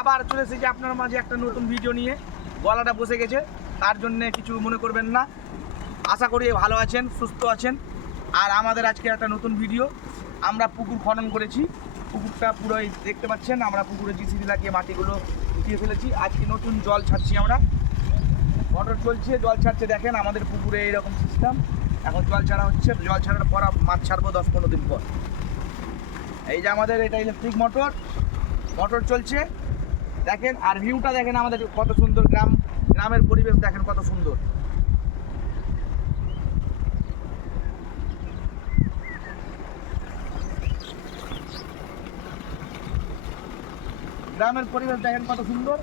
আবার চলে এসেছি আপনার মাঝে একটা নতুন ভিডিও নিয়ে। গলাটা বসে গেছে, তার জন্য কিছু মনে করবেন না। আশা করি ভালো আছেন, সুস্থ আছেন। আর আমাদের আজকে একটা নতুন ভিডিও, আমরা পুকুর খনন করেছি। পুকুরটা পুরোই দেখতে পাচ্ছেন, আমরা পুকুরে জিসিবি লাগিয়ে মাটিগুলো উঠিয়ে ফেলেছি। আজকে নতুন জল ছাড়ছি আমরা, মোটর চলছে, জল ছাড়ছে। দেখেন আমাদের পুকুরে এইরকম সিস্টেম। এখন জল ছাড়া হচ্ছে, জল ছাড়ার পর মাছ ছাড়বো 10-15 দিন পর। এই যে আমাদের এটা ইলেকট্রিক মোটর চলছে দেখেন। আর ভিউটা দেখেন আমাদের কত সুন্দর, গ্রামের পরিবেশ দেখেন কত সুন্দর। গ্রামের পরিবেশ দেখেন কত সুন্দর।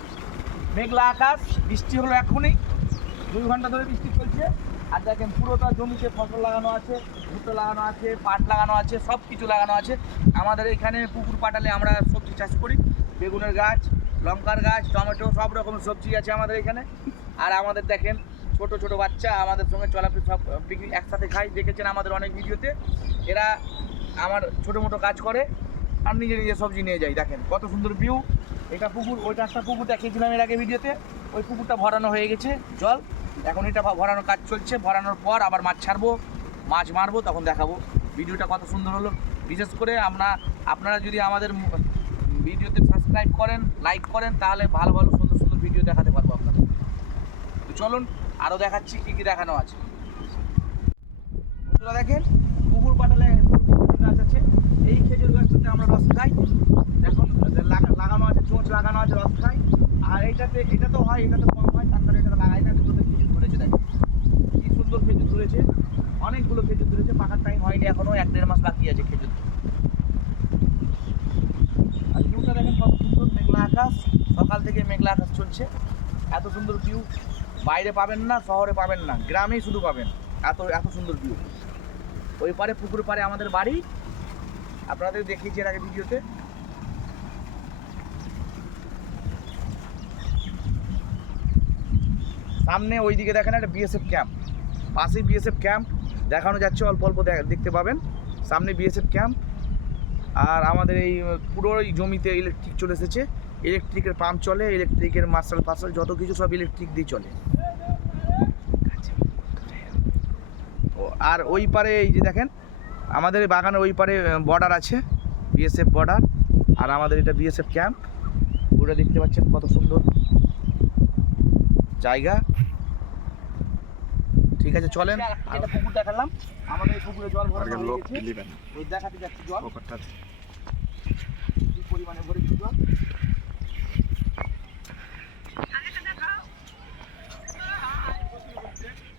মেঘলা আকাশ, বৃষ্টি হলো এখনই, 2 ঘন্টা ধরে বৃষ্টি চলছে। আর দেখেন পুরোটা জমিতে ফসল লাগানো আছে, ভুট্টা লাগানো আছে, পাট লাগানো আছে, সব কিছু লাগানো আছে। আমাদের এখানে পুকুর পাটালে আমরা সবজি চাষ করি, বেগুনের গাছ, লঙ্কার গাছ, টমেটো, সব রকম সবজি আছে আমাদের এখানে। আর আমাদের দেখেন ছোট ছোট বাচ্চা আমাদের সঙ্গে চলাফেরা, সব পিকনিক একসাথে খাই, দেখেছেন আমাদের অনেক ভিডিওতে। এরা আমার ছোটো মোটো কাজ করে আর নিজে নিজে সবজি নিয়ে যায়। দেখেন কত সুন্দর ভিউ। এটা পুকুর, ওইটা একটা পুকুর দেখিয়েছিলাম এর আগে ভিডিওতে। ওই পুকুরটা ভরানো হয়ে গেছে জল, এখন এটা ভরানোর কাজ চলছে। ভরানোর পর আবার মাছ ছাড়বো, মাছ মারবো, তখন দেখাবো ভিডিওটা কত সুন্দর হলো। বিশেষ করে আপনারা যদি আমাদের ভিডিওতে সাবস্ক্রাইব করেন, লাইক করেন, তাহলে ভালো ভালো সুন্দর সুন্দর ভিডিও দেখাতে পারবো আপনাদের। তো চলুন আরও দেখাচ্ছি কী কী দেখানো আছে। বন্ধুরা দেখেন পুকুর পাটালে খেজুর গাছ আছে। এই খেজুর গাছটাতে আমরা রস খাই। এখন লাগানো আছে, চোঁচ লাগানো আছে, রস খাই। আর এটা তো হয়, এটা তো কম হয়, তার কারণে এটা লাগাই না। দুটোতে খেজুর ধরেছে, দেখেন কি সুন্দর খেজুর ধরেছে, অনেকগুলো খেজুর ধরেছে। পাকার টাইম হয়নি এখনো, 1-1.5 মাস বাকি আছে খেজুর। আর ভিউটা দেখেন কত সুন্দর, মেঘলা আকাশ, সকাল থেকে মেঘলা আকাশ চলছে। এত সুন্দর ভিউ বাইরে পাবেন না, শহরে পাবেন না, গ্রামেই শুধু পাবেন। এত সুন্দর ভিউ। ওই পারে পুকুর পারে আমাদের বাড়ি, আপনাদের দেখিয়েছি এর আগে ভিডিওতে। সামনে ওইদিকে দেখেন একটা বিএসএফ ক্যাম্প, পাশেই বিএসএফ ক্যাম্প দেখানো যাচ্ছে, অল্প অল্প দেখতে পাবেন সামনে বিএসএফ ক্যাম্প। আর আমাদের এই পুরোই জমিতে ইলেকট্রিক চলে এসেছে, ইলেকট্রিকের পাম্প চলে, ইলেকট্রিকের মার্শাল ফার্শাল যত কিছু সব ইলেকট্রিক দিয়ে চলে। আর ওই পারে এই যে দেখেন আমাদের বাগানের ওই পারে বর্ডার আছে, বিএসএফ বর্ডার। আর আমাদের এটা বিএসএফ ক্যাম্প, ওটা দেখতে পাচ্ছেন কত সুন্দর জায়গা। ঠিক আছে চলেন, যেটা পুকুর দেখালাম, আমাদের এই পুকুরে জল ভরা হয়ে গেছে। ওই দেখাতে যাচ্ছি জল কি পরিমাণে ভরেছি জল।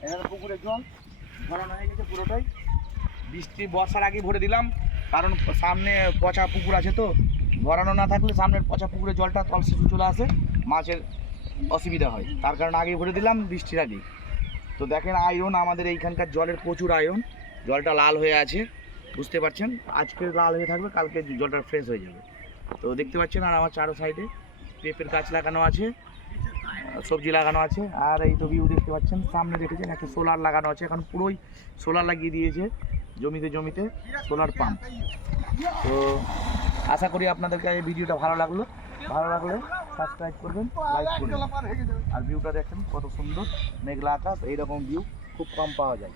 এখানে পুকুরে জল ভরানো হয়ে গেছে পুরোটাই। বৃষ্টি বর্ষার আগে ভরে দিলাম, কারণ সামনে পচা পুকুর আছে, তো ভরানো না থাকলে সামনের পচা পুকুরে জলটা তলসে চলে আসে, মাছের অসুবিধা হয়। তার কারণে আগে ভরে দিলাম বৃষ্টির আগে। তো দেখেন আয়রন, আমাদের এইখানকার জলের প্রচুর আয়রন, জলটা লাল হয়ে আছে, বুঝতে পারছেন। আজকে লাল হয়ে থাকবে, কালকে জলটা ফ্রেশ হয়ে যাবে। তো দেখতে পাচ্ছেন। আর আমার চারো সাইডে পেঁপের গাছ লাগানো আছে, সবজি লাগানো আছে। আর এই তো ভিউ দেখতে পাচ্ছেন, সামনে দেখেছেন একটা সোলার লাগানো আছে, এখন পুরোই সোলার লাগিয়ে দিয়েছে জমিতে সোলার পাম্প। তো আশা করি আপনাদেরকে এই ভিডিওটা ভালো লাগলে সাবস্ক্রাইব করবেন, লাইক করবেন। আর ভিউটা দেখেন কত সুন্দর, মেঘলা আকাশ, এইরকম ভিউ খুব কম পাওয়া যায়।